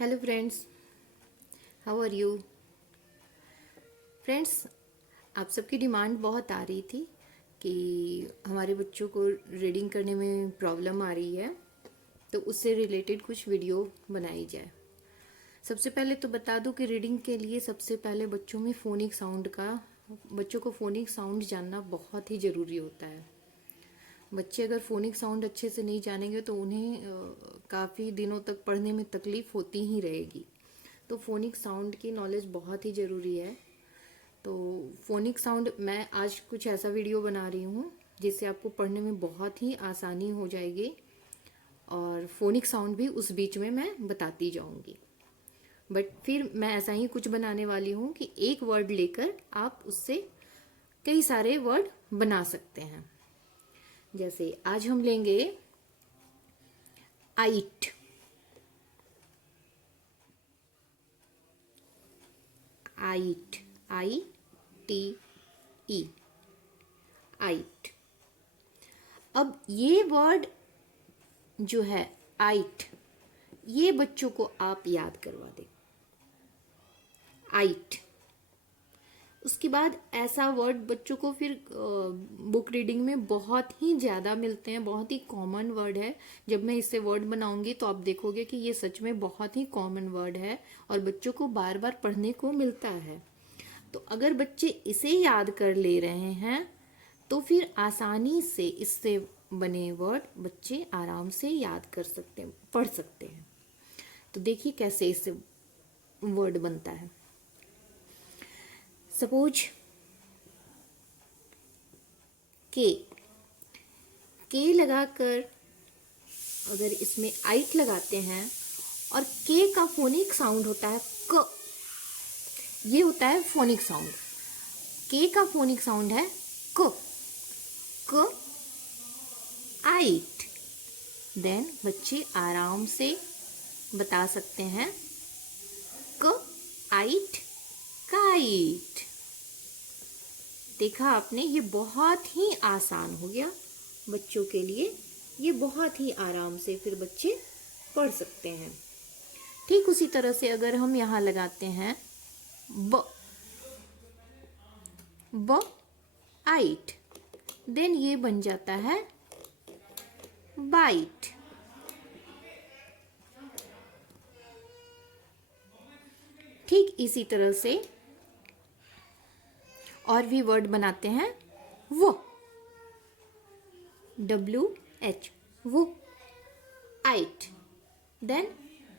Hello friends, how are you friends. आप सबकी demand बहुत आ रही थी कि हमारे बच्चों को रीडिंग करने में प्रॉब्लम आ रही है, तो उससे रिलेटेड कुछ वीडियो बनाई जाए। सबसे पहले तो बता दूं कि रीडिंग के लिए सबसे पहले बच्चों को फोनिक साउंड जानना बहुत ही ज़रूरी होता है। बच्चे अगर फोनिक साउंड अच्छे से नहीं जानेंगे तो उन्हें काफ़ी दिनों तक पढ़ने में तकलीफ होती ही रहेगी। तो फोनिक साउंड की नॉलेज बहुत ही ज़रूरी है। तो फोनिक साउंड मैं आज कुछ ऐसा वीडियो बना रही हूँ जिससे आपको पढ़ने में बहुत ही आसानी हो जाएगी, और फोनिक साउंड भी उस बीच में मैं बताती जाऊंगी। बट फिर मैं ऐसा ही कुछ बनाने वाली हूँ कि एक वर्ड लेकर आप उससे कई सारे वर्ड बना सकते हैं। जैसे आज हम लेंगे आइट। आइट, ITE, आइट। अब ये वर्ड जो है आइट, ये बच्चों को आप याद करवा दें। आइट। उसके बाद ऐसा वर्ड बच्चों को फिर बुक रीडिंग में बहुत ही ज्यादा मिलते हैं, बहुत ही कॉमन वर्ड है। जब मैं इससे वर्ड बनाऊंगी तो आप देखोगे कि ये सच में बहुत ही कॉमन वर्ड है और बच्चों को बार बार पढ़ने को मिलता है। तो अगर बच्चे इसे याद कर ले रहे हैं तो फिर आसानी से इससे बने वर्ड बच्चे आराम से याद कर सकते हैं, पढ़ सकते हैं। तो देखिए कैसे इससे वर्ड बनता है। सपोज के लगाकर अगर इसमें आइट लगाते हैं और के का फोनिक साउंड होता है क, ये होता है फोनिक साउंड। के का फोनिक साउंड है क, आइट। देन बच्चे आराम से बता सकते हैं क आइट काइट। देखा आपने, ये बहुत ही आसान हो गया बच्चों के लिए। ये बहुत ही आराम से फिर बच्चे पढ़ सकते हैं। ठीक उसी तरह से अगर हम यहां लगाते हैं ब आइट, देन ये बन जाता है बाइट। ठीक इसी तरह से और भी वर्ड बनाते हैं। वो WH, वो आइट। देन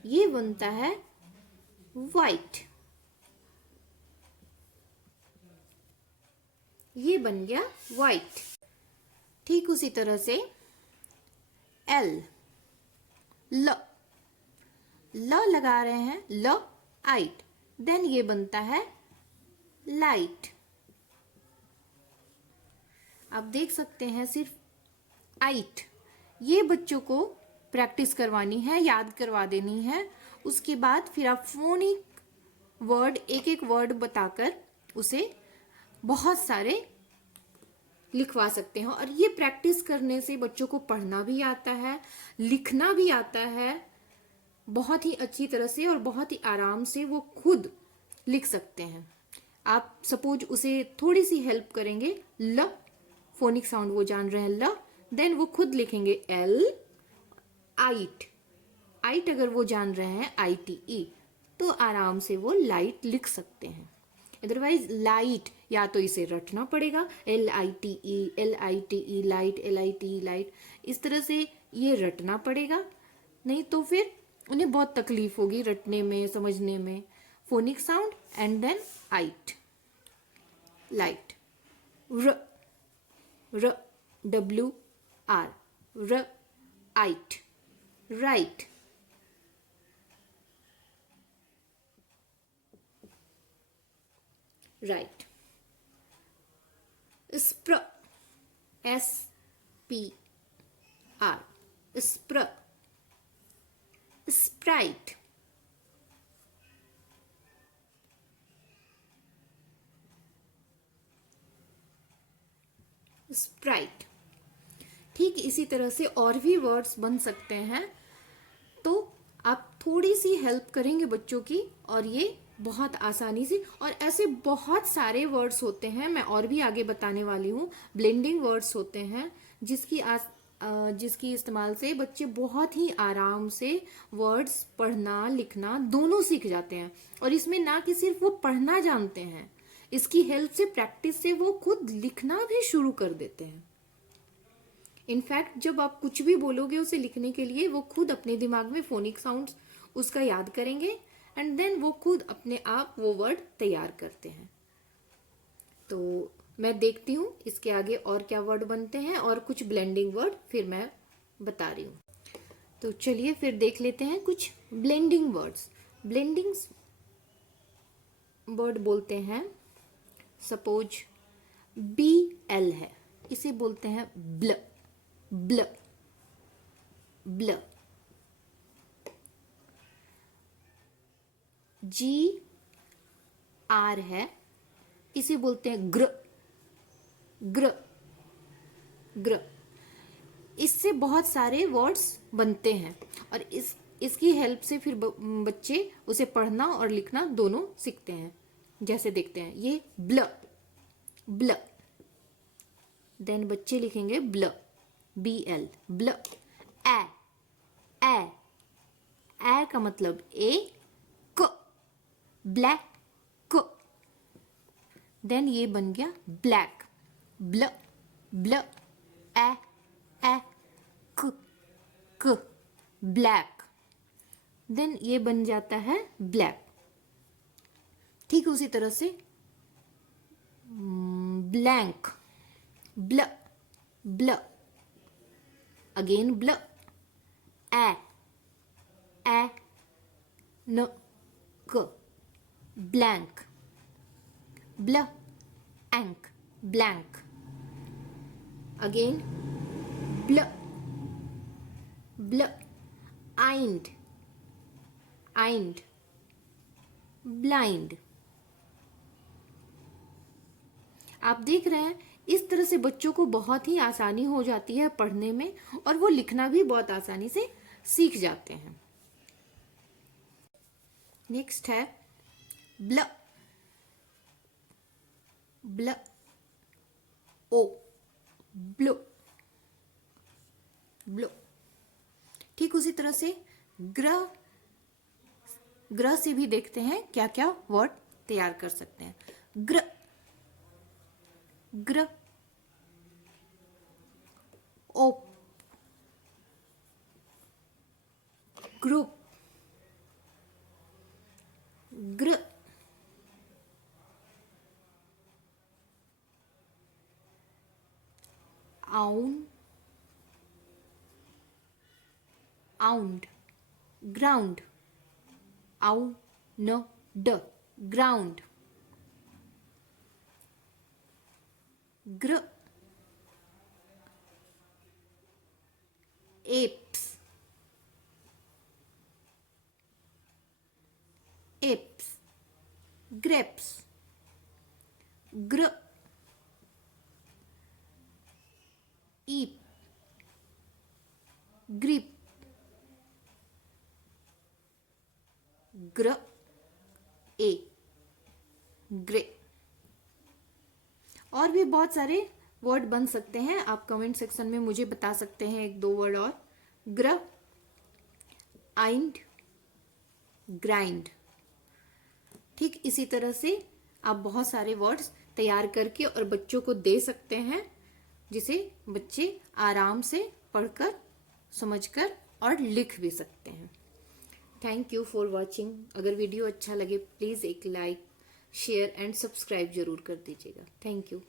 ये बनता है वाइट। ये बन गया वाइट। ठीक उसी तरह से ल लगा रहे हैं, ल आइट। देन ये बनता है लाइट। आप देख सकते हैं सिर्फ आइट, ये बच्चों को प्रैक्टिस करवानी है, याद करवा देनी है। उसके बाद फिर आप फोनिक वर्ड, एक एक वर्ड बताकर उसे बहुत सारे लिखवा सकते हैं। और ये प्रैक्टिस करने से बच्चों को पढ़ना भी आता है, लिखना भी आता है बहुत ही अच्छी तरह से, और बहुत ही आराम से वो खुद लिख सकते हैं। आप सपोज उसे थोड़ी सी हेल्प करेंगे, ल फोनिक साउंड वो जान रहे हैं ल, देन वो खुद लिखेंगे L आइट। आइट अगर वो जान रहे हैं ITE, तो आराम से वो लाइट लिख सकते हैं। अदरवाइज लाइट या तो इसे रटना पड़ेगा, LITE लाइट, LITE लाइट, इस तरह से ये रटना पड़ेगा। नहीं तो फिर उन्हें बहुत तकलीफ होगी रटने में, समझने में। Phonic sound and then ite, light. र WR, र आइट, राइट। राइट। स्प्र, SPR, स्प्र, स्प्राइट। स्प्राइट। ठीक इसी तरह से और भी वर्ड्स बन सकते हैं। तो आप थोड़ी सी हेल्प करेंगे बच्चों की और ये बहुत आसानी से, और ऐसे बहुत सारे वर्ड्स होते हैं, मैं और भी आगे बताने वाली हूँ। ब्लेंडिंग वर्ड्स होते हैं जिसकी इस्तेमाल से बच्चे बहुत ही आराम से वर्ड्स पढ़ना लिखना दोनों सीख जाते हैं। और इसमें ना कि सिर्फ वो पढ़ना जानते हैं, इसकी हेल्प से प्रैक्टिस से वो खुद लिखना भी शुरू कर देते हैं। इनफैक्ट जब आप कुछ भी बोलोगे उसे लिखने के लिए, वो खुद अपने दिमाग में फोनिक साउंड्स उसका याद करेंगे एंड देन वो खुद अपने आप वो वर्ड तैयार करते हैं। तो मैं देखती हूँ इसके आगे और क्या वर्ड बनते हैं और कुछ ब्लेंडिंग वर्ड फिर मैं बता रही हूँ। तो चलिए फिर देख लेते हैं कुछ ब्लेंडिंग वर्ड्स। ब्लेंडिंग वर्ड बोलते हैं, सपोज BL है, इसे बोलते हैं ब्ल ब्ल ब्ल। GR है, इसे बोलते हैं ग्र ग्र ग्र। इससे बहुत सारे वर्ड्स बनते हैं और इसकी हेल्प से फिर बच्चे उसे पढ़ना और लिखना दोनों सीखते हैं। जैसे देखते हैं ये ब्ल ब्ल, देन बच्चे लिखेंगे ब्ल BL ब्ल। ए ए ए का मतलब ए क, ब्लैक क। देन ये बन गया ब्लैक ब्ल ब्ल ए ए क क ब्लैक। देन ये बन जाता है ब्लैक। ठीक उसी तरह से ब्लैंक ब्ल ब्ल, अगेन ब्ल ए न क ब्लैंक ब्ल एंक ब्लैंक, अगेन ब्ल ब्ल आइंड आइंड ब्लाइंड। आप देख रहे हैं इस तरह से बच्चों को बहुत ही आसानी हो जाती है पढ़ने में और वो लिखना भी बहुत आसानी से सीख जाते हैं। नेक्स्ट है ब्ल ब्ल ओ ब्लो ब्लो। ठीक उसी तरह से ग्र ग्र से भी देखते हैं क्या क्या वर्ड तैयार कर सकते हैं। ग्र ग्र ओप ग्रुप ग्र आउन आउंड ग्राउंड आउ न ड ग्राउंड। ग्र एप्स एप्स ग्रेप्स। ग्र ईप ग्रिप ग्र ए ग्रे। और भी बहुत सारे वर्ड बन सकते हैं, आप कमेंट सेक्शन में मुझे बता सकते हैं एक दो वर्ड और। ग्र आइंड ग्राइंड। ठीक इसी तरह से आप बहुत सारे वर्ड्स तैयार करके और बच्चों को दे सकते हैं, जिसे बच्चे आराम से पढ़कर समझकर और लिख भी सकते हैं। Thank you for watching. अगर वीडियो अच्छा लगे प्लीज़ एक लाइक शेयर एंड सब्सक्राइब जरूर कर दीजिएगा। Thank you.